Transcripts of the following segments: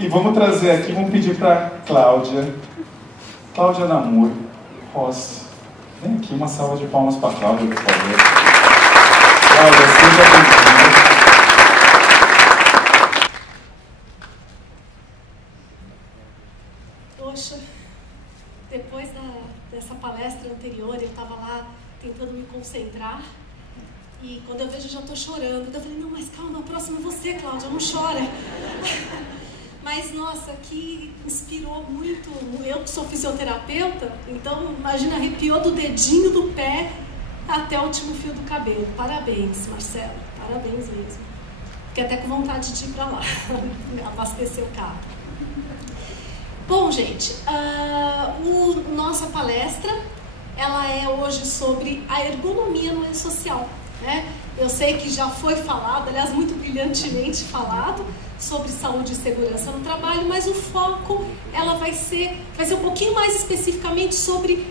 E vamos trazer aqui, vamos pedir para Cláudia Namur Rossi. Vem aqui, uma salva de palmas para a Cláudia, por favor. Cláudia, seja bem-vinda. Poxa, depois dessa palestra anterior, eu estava lá tentando me concentrar e quando eu vejo eu já estou chorando. Então eu falei, não, mas calma, o próximo é você, Cláudia, não chora. Mas, nossa, que inspirou muito. Eu que sou fisioterapeuta, então, imagina, arrepiou do dedinho do pé até o último fio do cabelo. Parabéns, Marcelo, parabéns mesmo. Fiquei até com vontade de ir para lá, abastecer o carro. Bom, gente, nossa palestra, ela é hoje sobre a ergonomia no e-social, né? Eu sei que já foi falado, aliás, muito brilhantemente falado, sobre saúde e segurança no trabalho, mas o foco vai ser um pouquinho mais especificamente sobre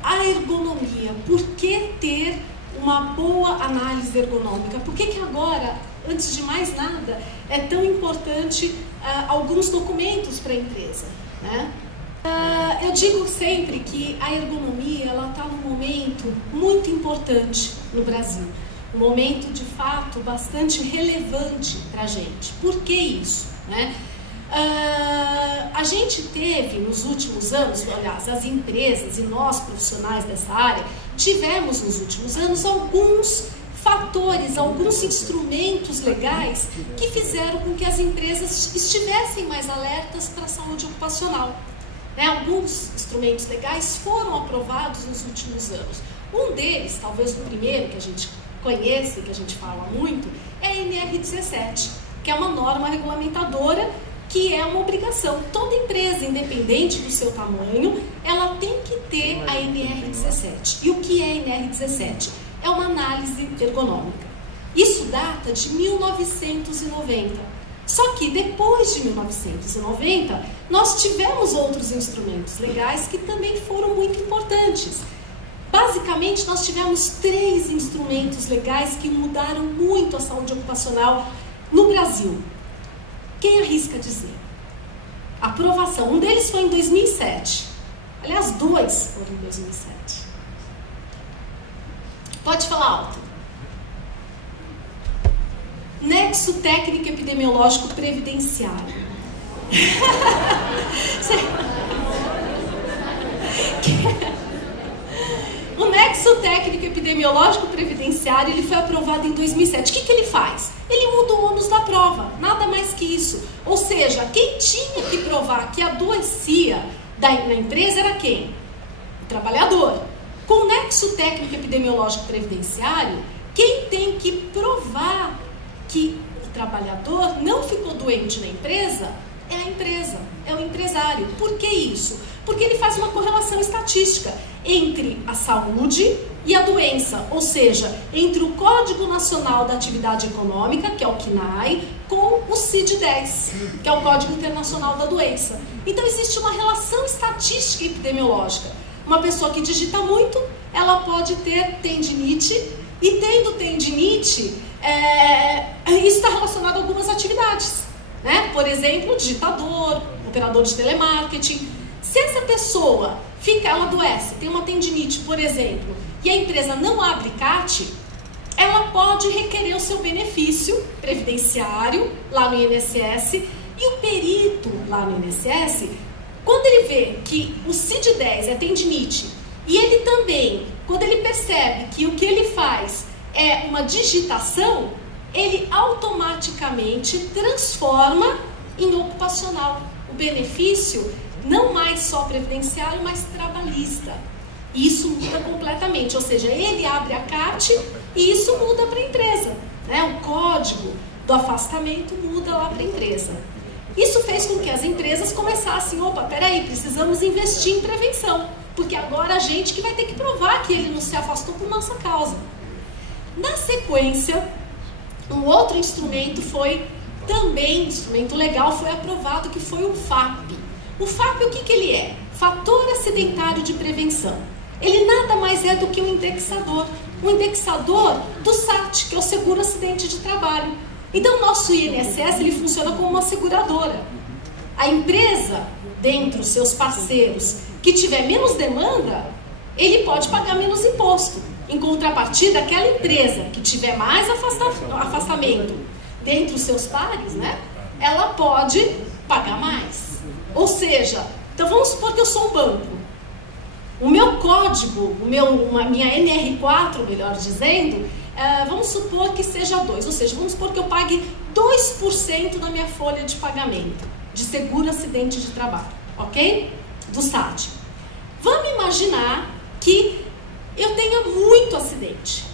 a ergonomia. Por que ter uma boa análise ergonômica? Por que agora, antes de mais nada, é tão importante alguns documentos para a empresa, né? Eu digo sempre que a ergonomia está num momento muito importante no Brasil. Um momento, de fato, bastante relevante para a gente. Por que isso, né? A gente teve, nos últimos anos, aliás, as empresas e nós, profissionais dessa área, tivemos nos últimos anos alguns fatores, alguns instrumentos legais que fizeram com que as empresas estivessem mais alertas para a saúde ocupacional. Né? Alguns instrumentos legais foram aprovados nos últimos anos. Um deles, talvez o primeiro que a gente conhece, que a gente fala muito, é a NR17, que é uma norma regulamentadora que é uma obrigação. Toda empresa, independente do seu tamanho, ela tem que ter a NR17. E o que é a NR17? É uma análise ergonômica. Isso data de 1990. Só que depois de 1990, nós tivemos outros instrumentos legais que também foram muito importantes. Basicamente, nós tivemos 3 instrumentos legais que mudaram muito a saúde ocupacional no Brasil. Quem arrisca dizer? Aprovação. Um deles foi em 2007. Aliás, 2 foram em 2007. Pode falar alto. Nexo Técnico Epidemiológico Previdenciário. O Nexo Técnico Epidemiológico Previdenciário, ele foi aprovado em 2007. O que ele faz? Ele muda o ônus da prova, nada mais que isso. Ou seja, quem tinha que provar que adoecia na empresa era quem? O trabalhador. Com o Nexo Técnico Epidemiológico Previdenciário, quem tem que provar que o trabalhador não ficou doente na empresa é a empresa, é o empresário. Por que isso? Porque ele faz uma correlação estatística entre a saúde e a doença, ou seja, entre o Código Nacional da Atividade Econômica, que é o CNAE, com o CID-10, que é o Código Internacional da Doença. Então existe uma relação estatística e epidemiológica. Uma pessoa que digita muito, ela pode ter tendinite, e tendo tendinite, isso está relacionado a algumas atividades, né? Por exemplo, digitador, operador de telemarketing. Se essa pessoa ela adoece, tem uma tendinite, por exemplo, e a empresa não abre CAT, ela pode requerer o seu benefício previdenciário lá no INSS, e o perito lá no INSS, quando ele vê que o CID-10 é tendinite, e ele também, quando ele percebe que o que ele faz é uma digitação, ele automaticamente transforma em ocupacional o benefício, não mais só previdenciário, mas trabalhista. Isso muda completamente, ou seja, ele abre a CAT e isso muda para a empresa, né? O código do afastamento muda lá para a empresa. Isso fez com que as empresas começassem, opa, peraí, precisamos investir em prevenção, porque agora a gente que vai ter que provar que ele não se afastou por nossa causa. Na sequência, um outro instrumento instrumento legal foi aprovado, que foi o FAP. O FAP, o que ele é? Fator acidentário de prevenção. Ele nada mais é do que um indexador do SAT, que é o Seguro Acidente de Trabalho. Então, o nosso INSS, ele funciona como uma seguradora. A empresa, dentre os seus parceiros, que tiver menos demanda, ele pode pagar menos imposto. Em contrapartida, aquela empresa que tiver mais afastamento dentre os seus pares, né, ela pode pagar mais. Ou seja, então vamos supor que eu sou um banco. O meu código, minha NR4, melhor dizendo, vamos supor que seja 2, ou seja, vamos supor que eu pague 2% da minha folha de pagamento de seguro acidente de trabalho, ok? Do SAT. Vamos imaginar que eu tenha muito acidente,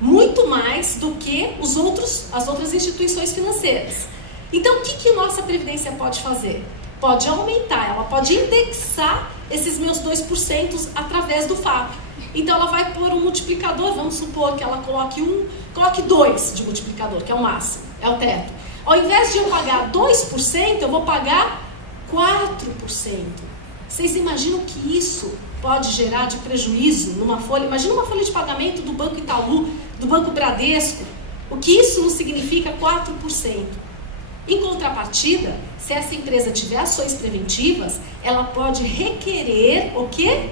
muito mais do que as outras instituições financeiras. Então, o que nossa Previdência pode fazer? Pode aumentar, ela pode indexar esses meus 2% através do FAP. Então, ela vai pôr um multiplicador, vamos supor que ela coloque 2 de multiplicador, que é o máximo, é o teto. Ao invés de eu pagar 2%, eu vou pagar 4%. Vocês imaginam que isso pode gerar de prejuízo numa folha? Imagina uma folha de pagamento do Banco Itaú, do Banco Bradesco. O que isso não significa? 4%. Em contrapartida, se essa empresa tiver ações preventivas, ela pode requerer o quê?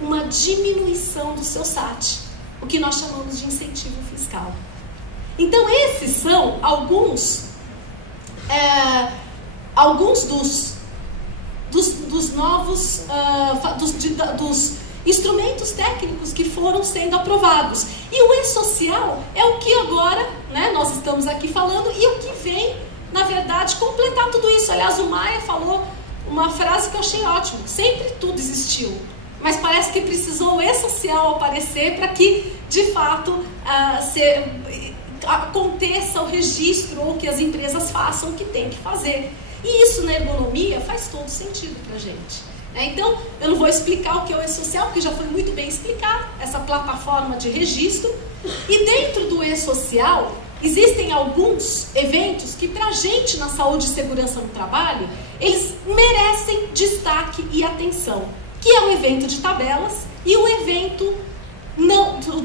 Uma diminuição do seu SAT, o que nós chamamos de incentivo fiscal. Então, esses são alguns dos novos dos instrumentos técnicos que foram sendo aprovados. E o E-Social é o que agora, né, nós estamos aqui falando, e o que vem, na verdade, completar tudo isso. Aliás, o Maia falou uma frase que eu achei ótima: sempre tudo existiu, mas parece que precisou o E-Social aparecer para que, de fato, aconteça o registro, ou que as empresas façam o que tem que fazer. E isso na ergonomia faz todo sentido para a gente. Então, eu não vou explicar o que é o E-Social, porque já foi muito bem explicado, essa plataforma de registro. E dentro do E-Social, existem alguns eventos que, para a gente na saúde e segurança no trabalho, eles merecem destaque e atenção, que é o evento de tabelas e o evento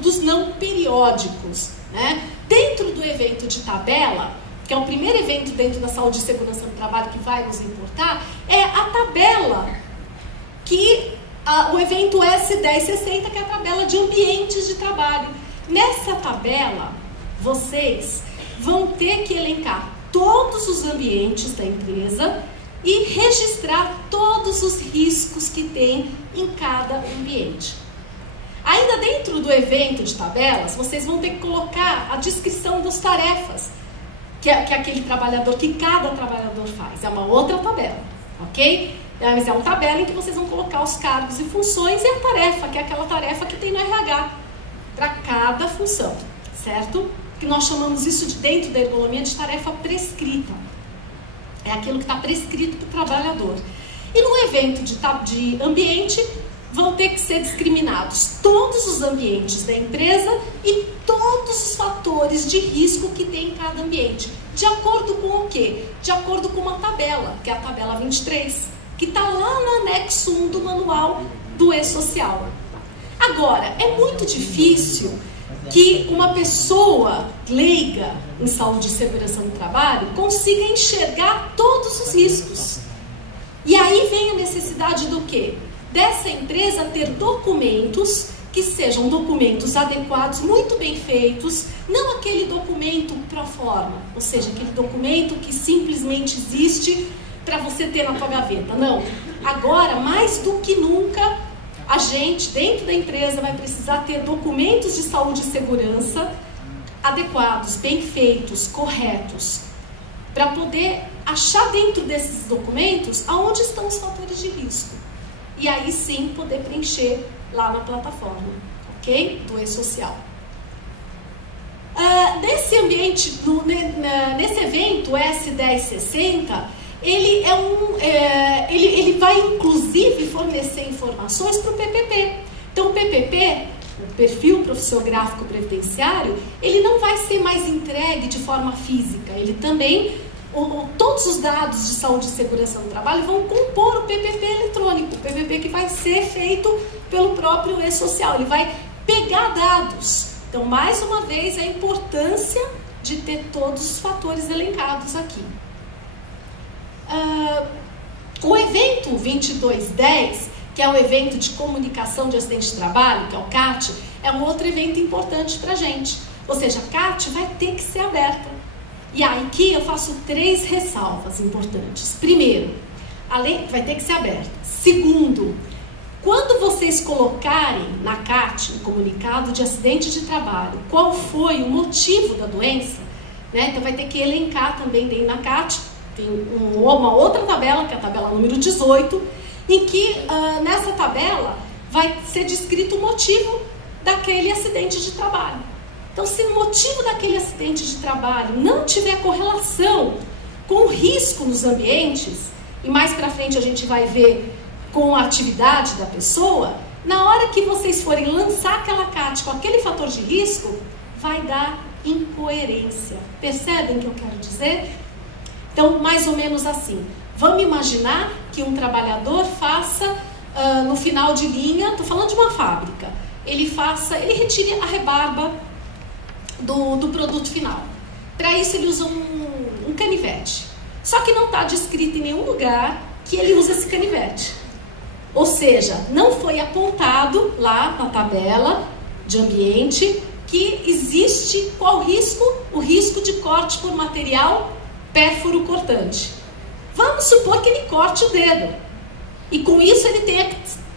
dos não periódicos, né? Dentro do evento de tabela, que é o primeiro evento dentro da saúde e segurança no trabalho que vai nos importar, é a tabela, o evento S1060, que é a tabela de ambientes de trabalho. Nessa tabela, vocês vão ter que elencar todos os ambientes da empresa e registrar todos os riscos que tem em cada ambiente. Ainda dentro do evento de tabelas, vocês vão ter que colocar a descrição das tarefas que aquele trabalhador, que cada trabalhador faz. É uma outra tabela, ok? Mas é uma tabela em que vocês vão colocar os cargos e funções e a tarefa, que é aquela tarefa que tem no RH, para cada função, certo? Que nós chamamos isso de, dentro da ergonomia, de tarefa prescrita. É aquilo que está prescrito para o trabalhador. E no evento de ambiente, vão ter que ser discriminados todos os ambientes da empresa e todos os fatores de risco que tem em cada ambiente. De acordo com o quê? De acordo com uma tabela, que é a tabela 23, que está lá no anexo 1 do manual do E-Social. Agora, é muito difícil que uma pessoa leiga em saúde e segurança no trabalho consiga enxergar todos os riscos. E aí vem a necessidade do quê? Dessa empresa ter documentos que sejam documentos adequados, muito bem feitos, não aquele documento pro forma, ou seja, aquele documento que simplesmente existe para você ter na tua gaveta. Não. Agora, mais do que nunca, a gente, dentro da empresa, vai precisar ter documentos de saúde e segurança adequados, bem feitos, corretos, para poder achar dentro desses documentos aonde estão os fatores de risco. E aí sim poder preencher lá na plataforma, ok? Do E-Social. Nesse ambiente, nesse evento S1060, ele vai inclusive fornecer informações para o PPP. Então o PPP, o Perfil Profissiográfico Previdenciário, ele não vai ser mais entregue de forma física, ele também... Todos os dados de saúde e segurança no trabalho vão compor o PPP eletrônico, o PPP que vai ser feito pelo próprio E-Social, ele vai pegar dados. Então, mais uma vez, a importância de ter todos os fatores elencados aqui. O evento 2210, que é o evento de comunicação de acidente de trabalho, que é o CAT, é um outro evento importante para a gente. Ou seja, a CAT vai ter que ser aberta. E aí aqui eu faço 3 ressalvas importantes. Primeiro, vai ter que ser aberta. Segundo, quando vocês colocarem na CAT, no comunicado de acidente de trabalho, qual foi o motivo da doença, né? Então vai ter que elencar também dentro da CAT, tem uma outra tabela, que é a tabela número 18, em que nessa tabela vai ser descrito o motivo daquele acidente de trabalho. Então, se o motivo daquele acidente de trabalho não tiver correlação com o risco nos ambientes, e mais para frente a gente vai ver com a atividade da pessoa, na hora que vocês forem lançar aquela CAT com aquele fator de risco, vai dar incoerência. Percebem o que eu quero dizer? Então, mais ou menos assim. Vamos imaginar que um trabalhador faça, no final de linha, estou falando de uma fábrica, ele retire a rebarba do produto final. Para isso ele usa um canivete. Só que não está descrito em nenhum lugar que ele usa esse canivete. Ou seja, não foi apontado lá na tabela de ambiente que existe qual risco? O risco de corte por material pérfuro cortante. Vamos supor que ele corte o dedo. E com isso ele tenha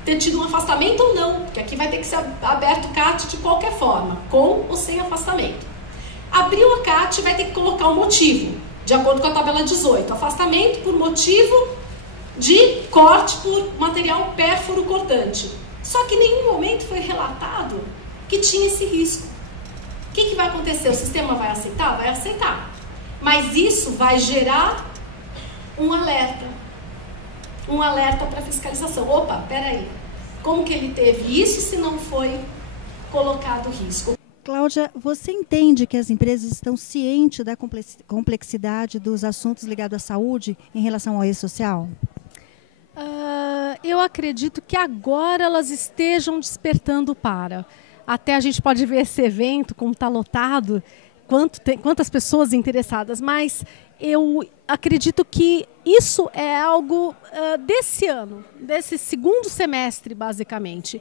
ter tido um afastamento ou não, porque aqui vai ter que ser aberto o CAT de qualquer forma, com ou sem afastamento. Abriu a CAT, vai ter que colocar o motivo, de acordo com a tabela 18. Afastamento por motivo de corte por material pérfuro cortante. Só que em nenhum momento foi relatado que tinha esse risco. O que vai acontecer? O sistema vai aceitar? Vai aceitar. Mas isso vai gerar um alerta. Um alerta para fiscalização. Opa, peraí. Como que ele teve isso se não foi colocado risco? Cláudia, você entende que as empresas estão cientes da complexidade dos assuntos ligados à saúde em relação ao e-social? Eu acredito que agora elas estejam despertando para. Até a gente pode ver esse evento, como está lotado, quantas pessoas interessadas, mas eu acredito que isso é algo desse ano, desse segundo semestre, basicamente.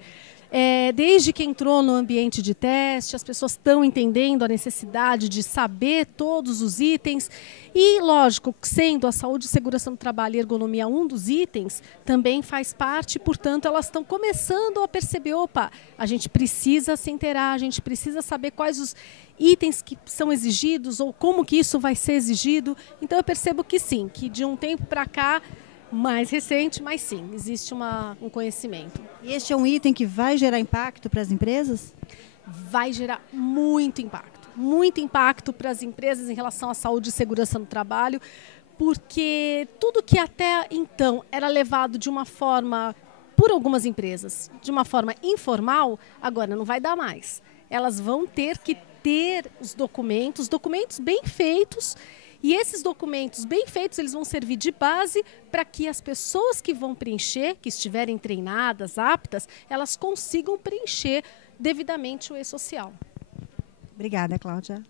Desde que entrou no ambiente de teste, as pessoas estão entendendo a necessidade de saber todos os itens e, lógico, sendo a saúde e segurança no trabalho e ergonomia um dos itens, também faz parte, portanto, elas estão começando a perceber, opa, a gente precisa se inteirar, a gente precisa saber quais os itens que são exigidos ou como que isso vai ser exigido. Então eu percebo que sim, que de um tempo para cá, mais recente, mas sim, existe um conhecimento. E este é um item que vai gerar impacto para as empresas? Vai gerar muito impacto para as empresas em relação à saúde e segurança no trabalho, porque tudo que até então era levado de uma forma, por algumas empresas, de uma forma informal, agora não vai dar mais. Elas vão ter que ter os documentos bem feitos. E esses documentos bem feitos, eles vão servir de base para que as pessoas que vão preencher, que estiverem treinadas, aptas, elas consigam preencher devidamente o e-social. Obrigada, Cláudia.